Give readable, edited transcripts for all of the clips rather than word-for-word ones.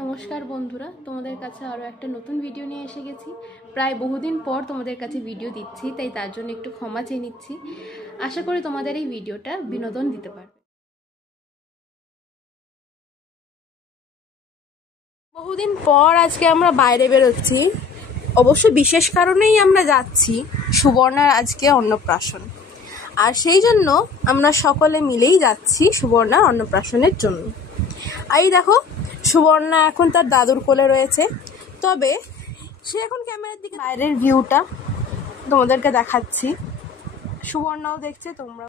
নমস্কার বন্ধুরা, তোমাদের কাছে আরও একটা নতুন ভিডিও নিয়ে এসে গেছি। প্রায় বহুদিন পর তোমাদের কাছে ভিডিও দিচ্ছি, তাই তার জন্য একটু ক্ষমা চেয়ে নিচ্ছি। আশা করি তোমাদের এই ভিডিওটা বিনোদন দিতে পারবে। বহুদিন পর আজকে আমরা বাইরে বেরোচ্ছি, অবশ্য বিশেষ কারণেই আমরা যাচ্ছি। সুবর্ণার আজকে অন্নপ্রাশন, আর সেই জন্য আমরা সকলে মিলেই যাচ্ছি সুবর্ণার অন্নপ্রাশনের জন্য। এই দেখো, সুবর্ণা এখন তার দাদুর কোলে রয়েছে, তবে সে এখন ক্যামেরার দিকে বাইরের ভিউটা তোমাদেরকে দেখাচ্ছি। সুবর্ণাও দেখছে, তোমরা।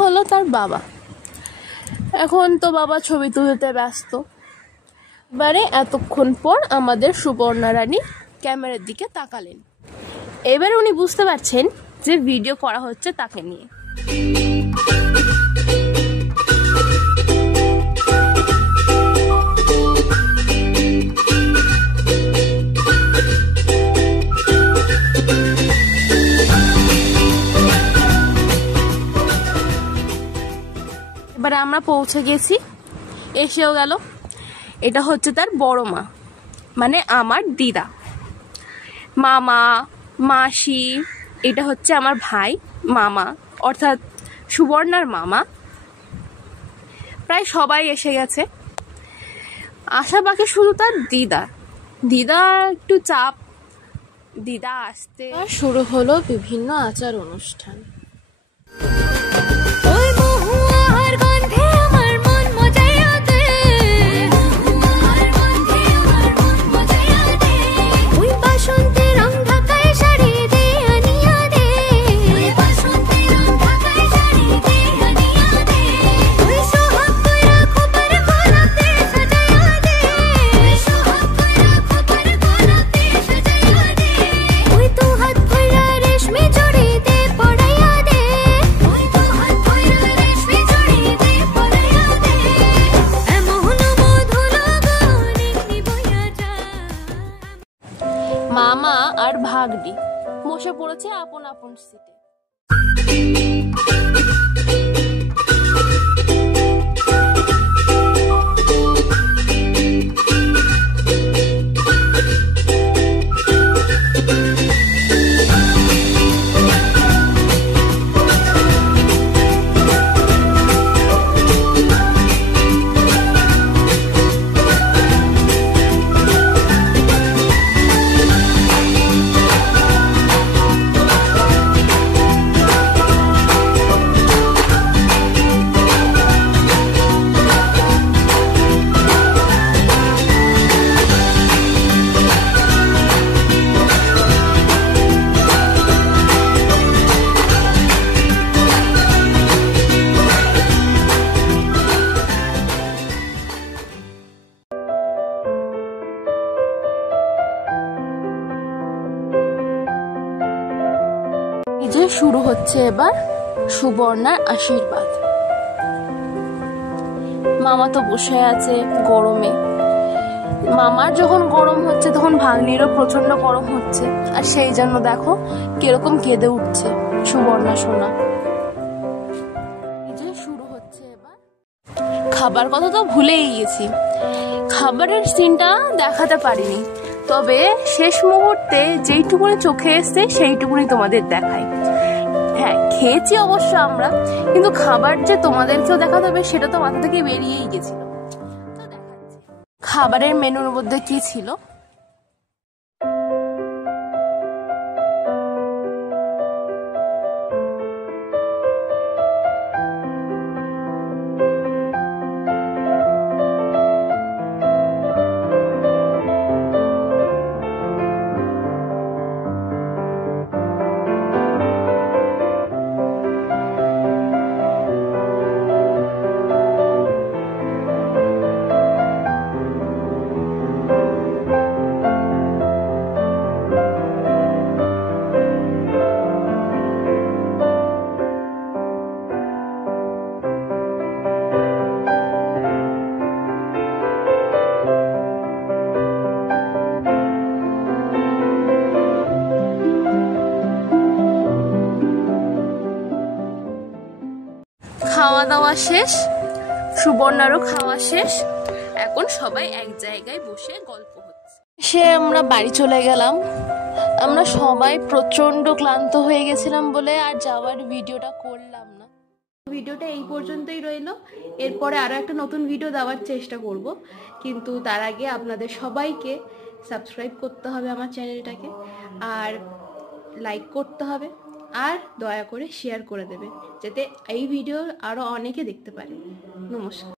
হলো তার বাবা। এখন তো বাবা ছবি তুলতে ব্যস্ত। এবারে এতক্ষণ পর আমাদের সুবর্ণা রানী ক্যামেরার দিকে তাকালেন। এবারে উনি বুঝতে পারছেন যে ভিডিও করা হচ্ছে তাকে নিয়ে। এবারে আমরা পৌঁছে গেছি, এসেও গেল। এটা হচ্ছে তার বড় মা, মানে আমার দিদা। মামা, মাসি, এটা হচ্ছে আমার ভাই মামা, অর্থাৎ সুবর্ণার মামা। প্রায় সবাই এসে গেছে, আশা বাকি শুধু তার দিদা। দিদা একটু চাপ, দিদা আসতে শুরু হলো বিভিন্ন আচার অনুষ্ঠান। মামা আর ভাগ্নি বসে পড়েছে আপন আপন সিটে। শুরু হচ্ছে এবার সুবর্ণার আশীর্বাদ। মামা তো বসে আছে গরমে। মামার যখন গরম হচ্ছে তখন ভাগ্নিরও প্রচন্ড গরম হচ্ছে, আর সেই জন্য দেখো কিরকম কেঁদে উঠছে সুবর্ণা সোনা। শুরু হচ্ছে এবার খাবার কথা তো ভুলেই গেছি, খাবারের সিনটা দেখাতে পারিনি, তবে শেষ মুহূর্তে যেইটুকুনি চোখে এসছে সেইটুকুনি তোমাদের দেখাই। হ্যাঁ, খেয়েছি অবশ্য আমরা, কিন্তু খাবার যে তোমাদেরকেও দেখাতে হবে সেটা তো মাথা থেকে বেরিয়েই গেছিল। তো দেখাচ্ছি খাবারের মেনুর মধ্যে কি ছিল। খাওয়া দাওয়া শেষ, সুবর্ণারও খাওয়া শেষ, এখন সবাই এক জায়গায় বসে গল্প হচ্ছে। সে আমরা বাড়ি চলে গেলাম। আমরা সবাই প্রচন্ড ক্লান্ত হয়ে গেছিলাম বলে আর যাওয়ার ভিডিওটা করলাম না। ভিডিওটা এই পর্যন্তই রইল। এরপরে আরও একটা নতুন ভিডিও দেওয়ার চেষ্টা করব, কিন্তু তার আগে আপনাদের সবাইকে সাবস্ক্রাইব করতে হবে আমার চ্যানেলটাকে, আর লাইক করতে হবে, আর দয়া করে শেয়ার করে দেবে যাতে এই ভিডিও আরও অনেকে দেখতে পারে। নমস্কার।